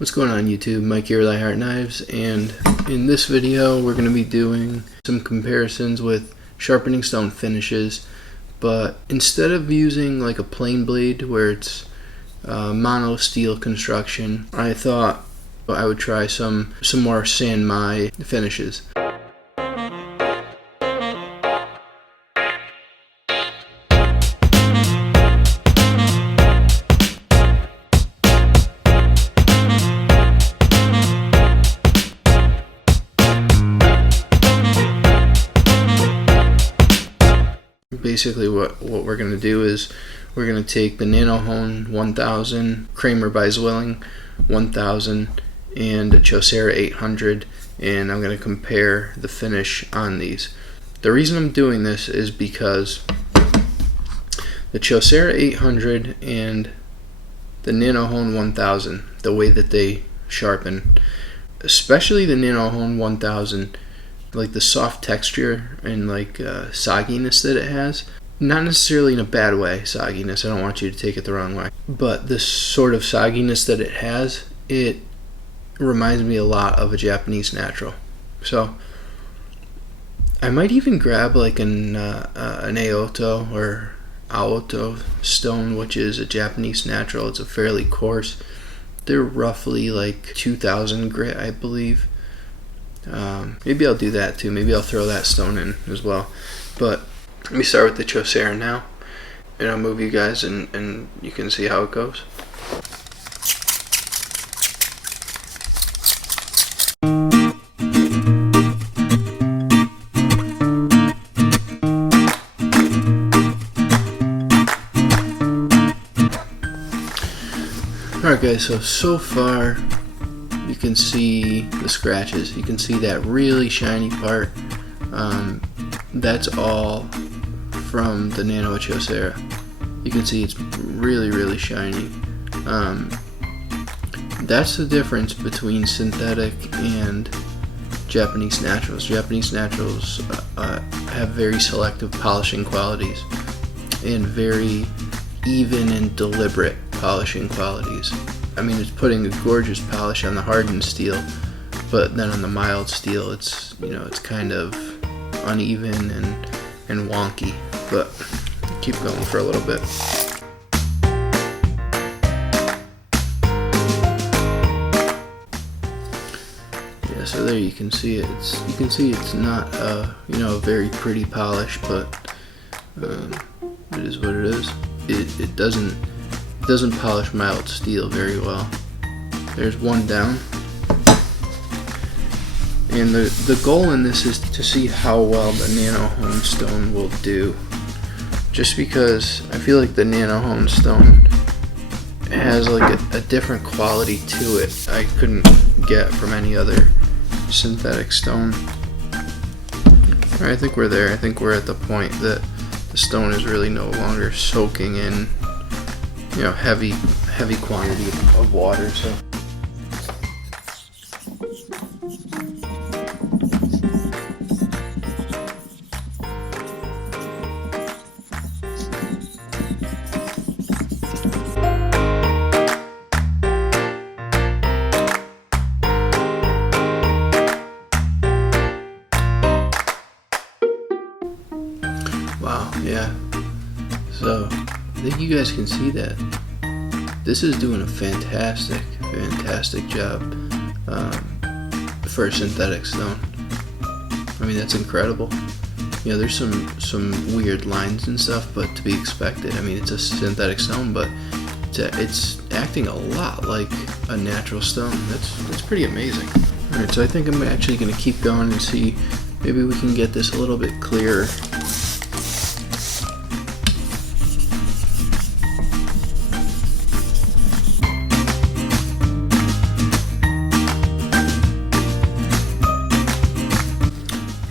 What's going on YouTube? Mike here with I Heart Knives, and in this video we're going to be doing some comparisons with sharpening stone finishes, but instead of using like a plain blade where it's mono steel construction, I thought I would try some more Sanmai finishes. Basically what we're going to do is we're going to take the Nano-Hone 1000, Kramer by Zwilling 1000, and a Kyocera 800, and I'm going to compare the finish on these. The reason I'm doing this is because the Kyocera 800 and the Nano-Hone 1000, the way that they sharpen, especially the Nano-Hone 1000, like the soft texture and like sogginess that it has, not necessarily in a bad way, sogginess, I don't want you to take it the wrong way, but this sort of sogginess that it has, it reminds me a lot of a Japanese natural. So I might even grab like an Aoto or Aoto stone, which is a Japanese natural. It's a fairly coarse, they're roughly like 2000 grit, I believe. Maybe I'll do that too. Maybe I'll throw that stone in as well. But let me start with the Kyocera now, and I'll move you guys and you can see how it goes. Alright guys, so far you can see the scratches. You can see that really shiny part. That's all from the Nano Kyocera. You can see it's really shiny. That's the difference between synthetic and Japanese naturals. Japanese naturals have very selective polishing qualities and very even and deliberate polishing qualities. I mean, it's putting a gorgeous polish on the hardened steel, but then on the mild steel, it's, you know, it's kind of uneven and wonky. But keep going for a little bit. Yeah, so there you can see it. You can see it's not a very pretty polish, but it is what it is. It doesn't polish mild steel very well. There's one down. And the goal in this is to see how well the Nano-Hone stone will do. Just because I feel like the Nano-Hone stone has like a different quality to it I couldn't get from any other synthetic stone. Alright, I think we're there. I think we're at the point that the stone is really no longer soaking in heavy quantity of water. So wow, yeah. So I think you guys can see that this is doing a fantastic job for a synthetic stone. I mean, that's incredible. You know, there's some weird lines and stuff, but to be expected. I mean, it's a synthetic stone, but it's acting a lot like a natural stone. That's pretty amazing. All right, so I think I'm actually going to keep going and see maybe we can get this a little bit clearer.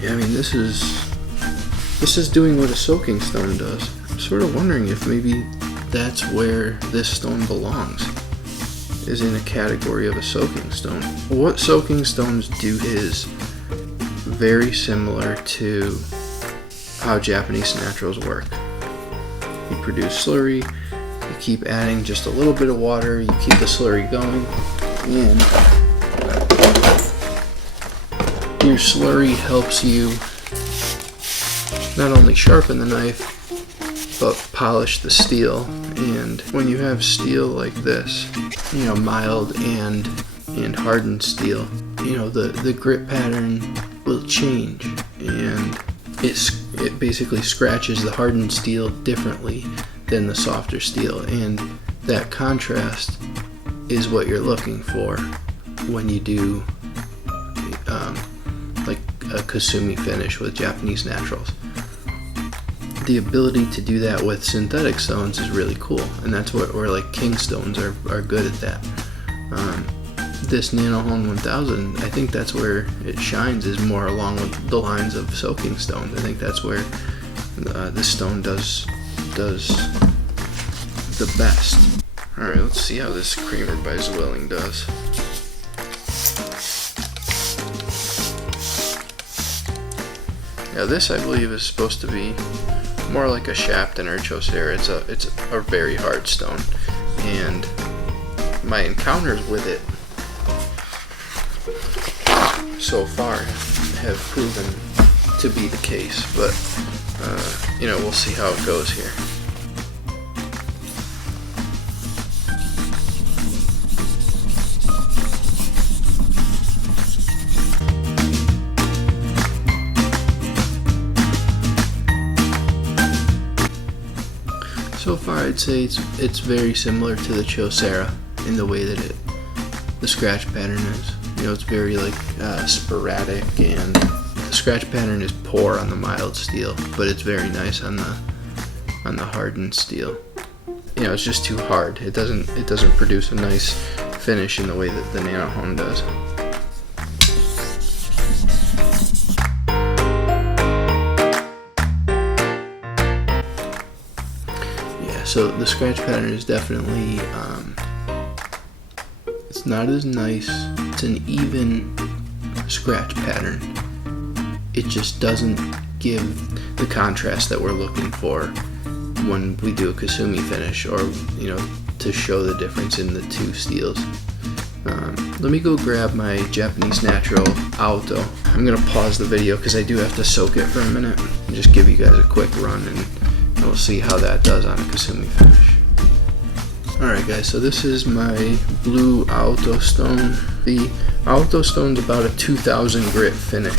I mean, this is doing what a soaking stone does. I'm sort of wondering if maybe that's where this stone belongs, is in a category of a soaking stone. What soaking stones do is very similar to how Japanese naturals work. You produce slurry, you keep adding just a little bit of water, you keep the slurry going, And your slurry helps you not only sharpen the knife, but polish the steel. And when you have steel like this, mild and hardened steel, the grit pattern will change, and it basically scratches the hardened steel differently than the softer steel, and that contrast is what you're looking for when you do like a Kasumi finish with Japanese naturals. The ability to do that with synthetic stones is really cool, and that's where like king stones are good at that. This Nano-Hone 1000, I think that's where it shines, is more along with the lines of soaking stones. I think that's where this stone does the best. Alright, let's see how this Kramer by Zwilling does. Now this, I believe, is supposed to be more like a Shapton or Chaucer. It's a very hard stone, and my encounters with it so far have proven to be the case, but we'll see how it goes here. So far, I'd say it's very similar to the Chaucer in the way that the scratch pattern is. It's very like sporadic, and the scratch pattern is poor on the mild steel, but it's very nice on the hardened steel. It's just too hard. It doesn't produce a nice finish in the way that the Nano-Hone does. So the scratch pattern is definitely, it's not as nice. It's an even scratch pattern. It just doesn't give the contrast that we're looking for when we do a Kasumi finish, or, to show the difference in the two steels. Let me go grab my Japanese Natural Auto. I'm going to pause the video because I do have to soak it for a minute and just give you guys a quick run, and we'll see how that does on a Kasumi finish. Alright guys, so this is my blue Auto stone. The Auto stone's about a 2000 grit finish.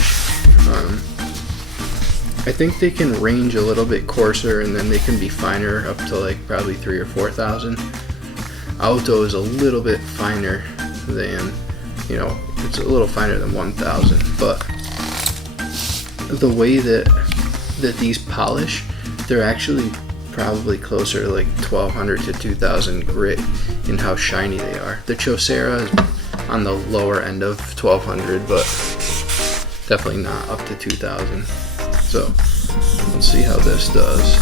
I think they can range a little bit coarser, and then they can be finer up to like probably 3,000 or 4,000. Auto is a little bit finer than, it's a little finer than 1,000, but the way that these polish, they're actually probably closer to like 1,200 to 2,000 grit in how shiny they are. The Chaucer is on the lower end of 1,200, but definitely not up to 2,000. So let's see how this does.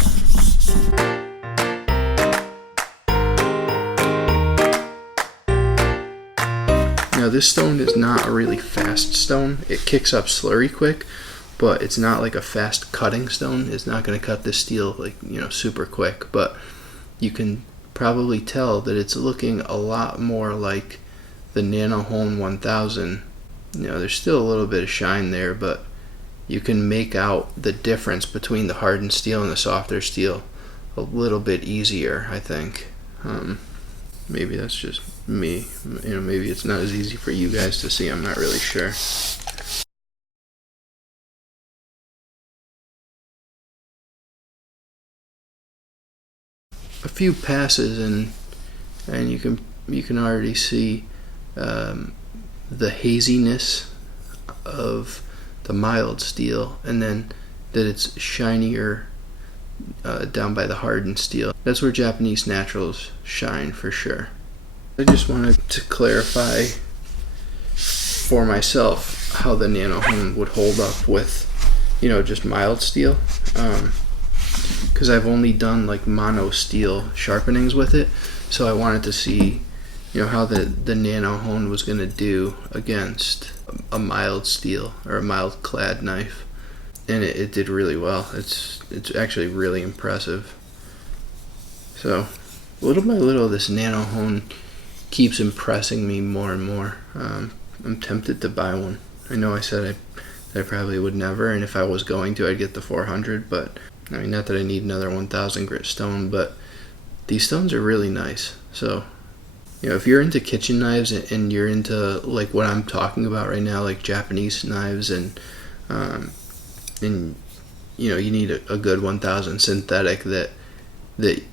Now this stone is not a really fast stone. It kicks up slurry quick, but it's not like a fast cutting stone. It's not going to cut the steel like, super quick, but you can probably tell that it's looking a lot more like the Nano-Hone 1000. There's still a little bit of shine there, but you can make out the difference between the hardened steel and the softer steel a little bit easier, I think. Maybe that's just me. Maybe it's not as easy for you guys to see. I'm not really sure. A few passes and you can already see the haziness of the mild steel, and then that it's shinier down by the hardened steel. That's where Japanese naturals shine for sure. I just wanted to clarify for myself how the Nano-Hone would hold up with just mild steel, because I've only done like mono steel sharpenings with it, so I wanted to see how the Nano-Hone was going to do against a mild steel or a mild clad knife, and it did really well. It's actually really impressive. So little by little, this Nano-Hone keeps impressing me more and more. I'm tempted to buy one. I know I said I probably would never, and if I was going to, I'd get the 400, but I mean, not that I need another 1000 grit stone, but these stones are really nice. So, if you're into kitchen knives and you're into like what I'm talking about right now, like Japanese knives, and you need a good 1000 synthetic that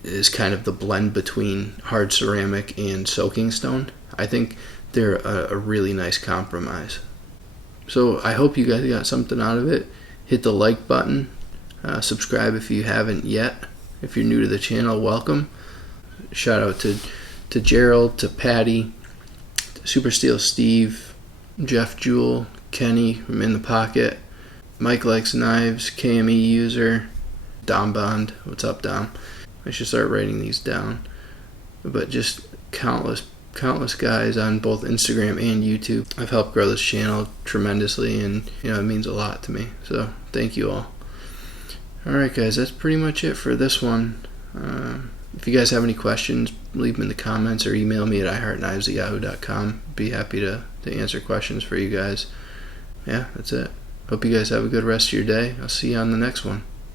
is kind of the blend between hard ceramic and soaking stone, I think they're a really nice compromise. So I hope you guys got something out of it. Hit the like button. Subscribe if you haven't yet. If you're new to the channel, welcome. Shout out to Gerald, to Patty, to Super Steel Steve, Jeff Jewell, Kenny from In the Pocket, Mike Likes Knives, KME User, Dom Bond. What's up, Dom? I should start writing these down. But just countless guys on both Instagram and YouTube. I've helped grow this channel tremendously, and it means a lot to me. So thank you all. Alright guys, that's pretty much it for this one. If you guys have any questions, leave them in the comments or email me at iheartknives@yahoo.com. Be happy to answer questions for you guys. Yeah, that's it. Hope you guys have a good rest of your day. I'll see you on the next one.